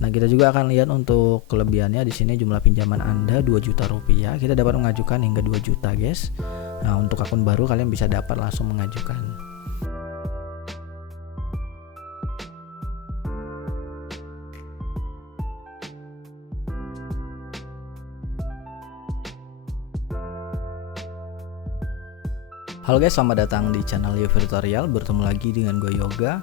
Nah, kita juga akan lihat untuk kelebihannya di sini jumlah pinjaman Anda 2 juta rupiah. Kita dapat mengajukan hingga 2 juta, guys. Nah, untuk akun baru kalian bisa dapat langsung mengajukan. Halo guys, selamat datang di channel Yofi Tutorial. Bertemu lagi dengan gue Yoga.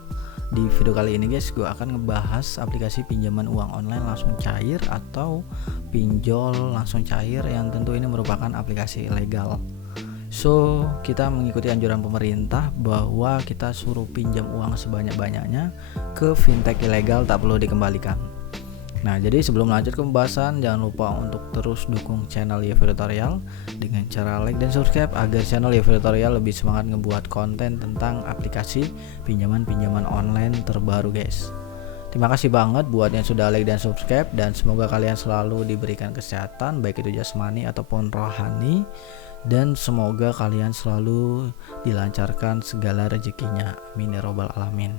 Di video kali ini guys, gue akan ngebahas aplikasi pinjaman uang online langsung cair atau pinjol langsung cair yang tentu ini merupakan aplikasi ilegal. So, kita mengikuti anjuran pemerintah bahwa kita suruh pinjam uang sebanyak-banyaknya ke fintech ilegal, tak perlu dikembalikan. Nah, jadi sebelum lanjut ke pembahasan, jangan lupa untuk terus dukung channel Yofi Tutorial dengan cara like dan subscribe agar channel Yofi Tutorial lebih semangat ngebuat konten tentang aplikasi pinjaman online terbaru, guys. Terima kasih banget buat yang sudah like dan subscribe, dan semoga kalian selalu diberikan kesehatan baik itu jasmani ataupun rohani, dan semoga kalian selalu dilancarkan segala rezekinya. Amin ya robbal alamin.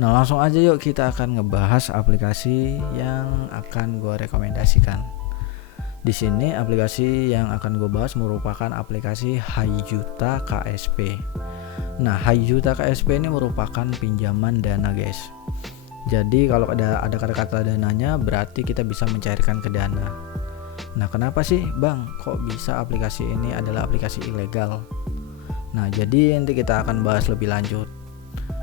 Nah, langsung aja yuk kita akan ngebahas aplikasi yang akan gue rekomendasikan. Di sini aplikasi yang akan gue bahas merupakan aplikasi Hayjuta KSP. Nah, Hayjuta KSP ini merupakan pinjaman dana, guys. Jadi kalau ada kata-kata dananya berarti kita bisa mencairkan ke dana. Nah, kenapa sih Bang kok bisa aplikasi ini adalah aplikasi ilegal? Nah, jadi nanti kita akan bahas lebih lanjut.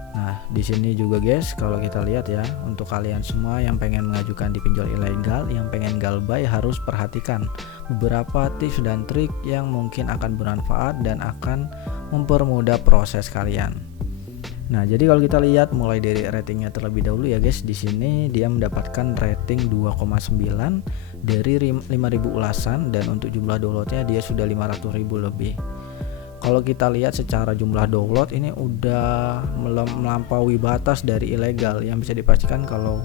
Nah, di sini juga guys, kalau kita lihat ya, untuk kalian semua yang pengen mengajukan di pinjol ilegal, yang pengen galbay, harus perhatikan beberapa tips dan trik yang mungkin akan bermanfaat dan akan mempermudah proses kalian. Nah, jadi kalau kita lihat mulai dari ratingnya terlebih dahulu ya guys, di sini dia mendapatkan rating 2,9 dari 5.000 ulasan, dan untuk jumlah downloadnya dia sudah 500.000 lebih. Kalau kita lihat secara jumlah download ini udah melampaui batas dari ilegal, yang bisa dipastikan kalau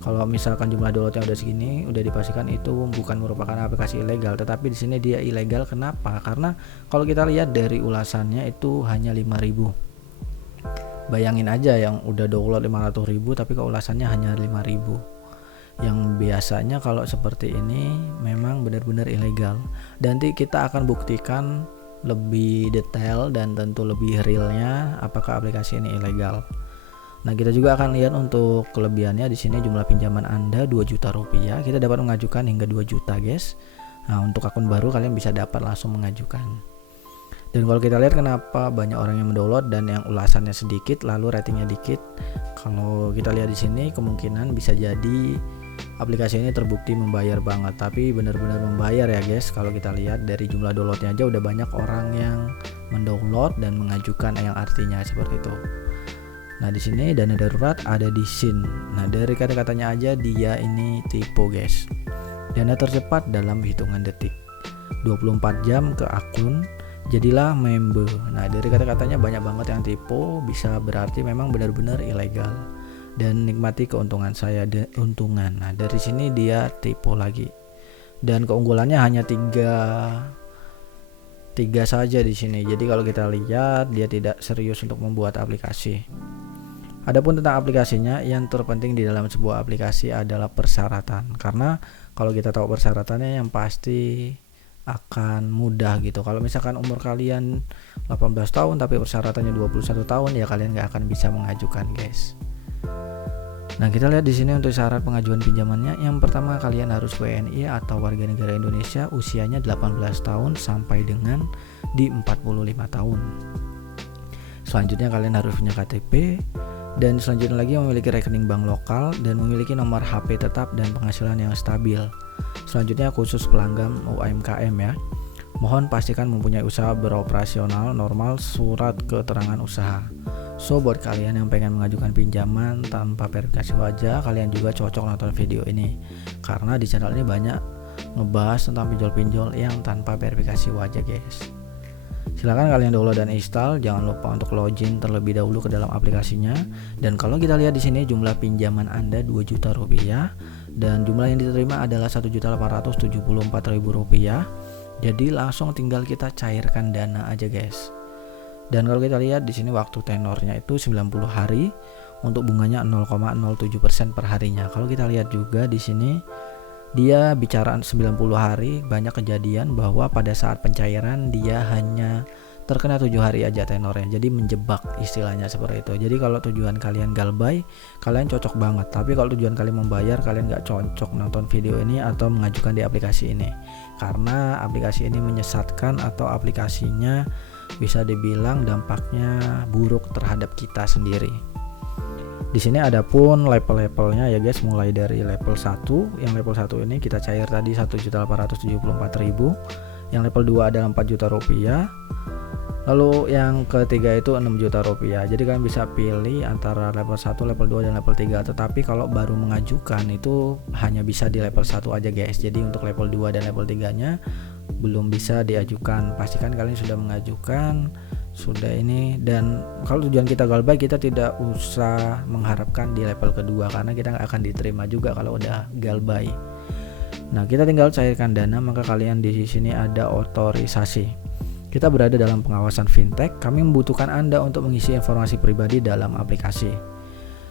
kalau misalkan jumlah download yang udah segini udah dipastikan itu bukan merupakan aplikasi ilegal, tetapi di sini dia ilegal. Kenapa? Karena kalau kita lihat dari ulasannya itu hanya 5.000. Bayangin aja yang udah download 500.000 tapi ulasannya hanya 5.000. Yang biasanya kalau seperti ini memang benar-benar ilegal, dan nanti kita akan buktikan lebih detail dan tentu lebih realnya apakah aplikasi ini ilegal. Nah, kita juga akan lihat untuk kelebihannya. Di sini jumlah pinjaman Anda 2 juta rupiah. Kita dapat mengajukan hingga 2 juta, guys. Nah, untuk akun baru kalian bisa dapat langsung mengajukan. Dan kalau kita lihat kenapa banyak orang yang mendownload dan yang ulasannya sedikit lalu ratingnya dikit, kalau kita lihat di sini kemungkinan bisa jadi aplikasi ini terbukti membayar banget, tapi benar-benar membayar ya guys. Kalau kita lihat dari jumlah downloadnya aja udah banyak orang yang mendownload dan mengajukan, yang artinya seperti itu. Nah, di sini dana darurat ada di SIN. Nah, dari kata-katanya aja dia ini tipe, guys. Dana tercepat dalam hitungan detik, 24 jam ke akun, jadilah member. Nah, dari kata-katanya banyak banget yang tipe, bisa berarti memang benar-benar ilegal. Dan nikmati keuntungan saya untungan. Nah, dari sini dia tipe lagi. Dan keunggulannya hanya tiga saja di sini. Jadi kalau kita lihat dia tidak serius untuk membuat aplikasi. Adapun tentang aplikasinya, yang terpenting di dalam sebuah aplikasi adalah persyaratan. Karena kalau kita tahu persyaratannya yang pasti akan mudah gitu. Kalau misalkan umur kalian 18 tahun tapi persyaratannya 21 tahun, ya kalian gak akan bisa mengajukan, guys. Nah, kita lihat di sini untuk syarat pengajuan pinjamannya. Yang pertama, kalian harus WNI atau warga negara Indonesia, usianya 18 tahun sampai dengan di 45 tahun. Selanjutnya kalian harus punya KTP, dan selanjutnya lagi memiliki rekening bank lokal dan memiliki nomor HP tetap dan penghasilan yang stabil. Selanjutnya khusus pelanggan UMKM ya. Mohon pastikan mempunyai usaha beroperasional normal, surat keterangan usaha. So, buat kalian yang pengen mengajukan pinjaman tanpa verifikasi wajah, kalian juga cocok nonton video ini, karena di channel ini banyak ngebahas tentang pinjol-pinjol yang tanpa verifikasi wajah, guys. Silahkan kalian download dan install. Jangan lupa untuk login terlebih dahulu ke dalam aplikasinya. Dan kalau kita lihat di sini jumlah pinjaman Anda 2 juta rupiah dan jumlah yang diterima adalah 1.874.000 rupiah. Jadi langsung tinggal kita cairkan dana aja, guys. Dan kalau kita lihat di sini waktu tenornya itu 90 hari untuk bunganya 0,07% per harinya. Kalau kita lihat juga di sini dia bicara 90 hari, banyak kejadian bahwa pada saat pencairan dia hanya terkena 7 hari aja tenornya, jadi menjebak istilahnya seperti itu. Jadi kalau tujuan kalian galbay, kalian cocok banget, tapi kalau tujuan kalian membayar, kalian nggak cocok nonton video ini atau mengajukan di aplikasi ini, karena aplikasi ini menyesatkan atau aplikasinya bisa dibilang dampaknya buruk terhadap kita sendiri. Di sini ada pun level-levelnya ya guys, mulai dari level 1. Yang level 1 ini kita cair tadi 1.874.000. Yang level 2 adalah 4 juta rupiah. Lalu yang ketiga itu 6 juta rupiah. Jadi kalian bisa pilih antara level 1, level 2 dan level 3. Tetapi kalau baru mengajukan itu hanya bisa di level 1 aja guys. Jadi untuk level 2 dan level 3-nya belum bisa diajukan. Pastikan kalian sudah mengajukan, sudah ini. Dan kalau tujuan kita galbay, kita tidak usah mengharapkan di level kedua, karena kita nggak akan diterima juga kalau udah galbay. Nah, kita tinggal cairkan dana. Maka kalian di sini ada otorisasi. Kita berada dalam pengawasan fintech. Kami membutuhkan Anda untuk mengisi informasi pribadi dalam aplikasi.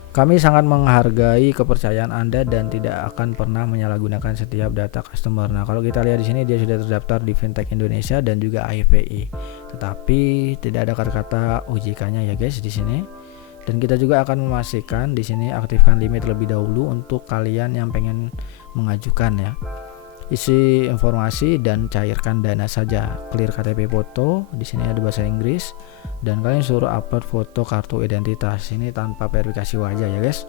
Kami sangat menghargai kepercayaan Anda dan tidak akan pernah menyalahgunakan setiap data customer. Nah, kalau kita lihat di sini dia sudah terdaftar di Fintech Indonesia dan juga IFPI. Tetapi tidak ada kata-kata OJK-nya ya guys di sini. Dan kita juga akan memastikan di sini aktifkan limit lebih dahulu untuk kalian yang pengen mengajukan ya. Isi informasi dan cairkan dana saja. Clear KTP foto, di sini ada bahasa Inggris, dan kalian suruh upload foto kartu identitas. Ini tanpa verifikasi wajah ya guys.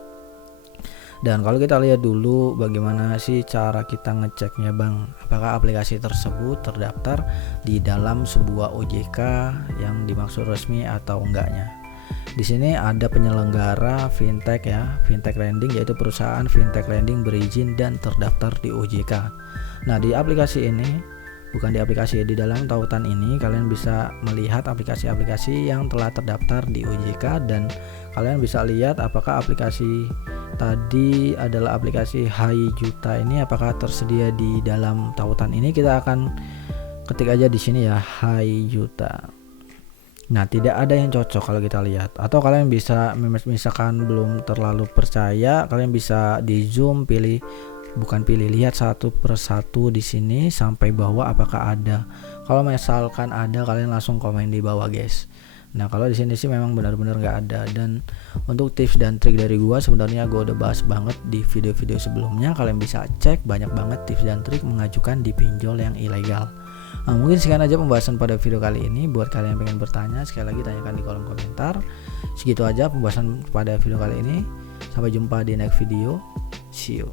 Dan kalau kita lihat dulu bagaimana sih cara kita ngeceknya bang, apakah aplikasi tersebut terdaftar di dalam sebuah OJK yang dimaksud resmi atau enggaknya. Di sini ada penyelenggara fintech ya, fintech lending, yaitu perusahaan fintech lending berizin dan terdaftar di OJK. Nah, di aplikasi ini, bukan di aplikasi, di dalam tautan ini kalian bisa melihat aplikasi-aplikasi yang telah terdaftar di OJK, dan kalian bisa lihat apakah aplikasi tadi adalah aplikasi Hai Juta ini apakah tersedia di dalam tautan ini. Kita akan ketik aja di sini ya, Hai Juta. Nah, tidak ada yang cocok kalau kita lihat. Atau kalian bisa, misalkan belum terlalu percaya, kalian bisa di zoom, lihat satu persatu di sini sampai bawah apakah ada. Kalau misalkan ada, kalian langsung komen di bawah guys. Nah, kalau di sini sih memang benar-benar nggak ada. Dan untuk tips dan trik dari gua, sebenarnya gua udah bahas banget di video-video sebelumnya. Kalian bisa cek, banyak banget tips dan trik mengajukan di pinjol yang ilegal. Nah, mungkin sekian aja pembahasan pada video kali ini. Buat kalian yang pengen bertanya, sekali lagi tanyakan di kolom komentar. Segitu aja pembahasan pada video kali ini. Sampai jumpa di next video. See you.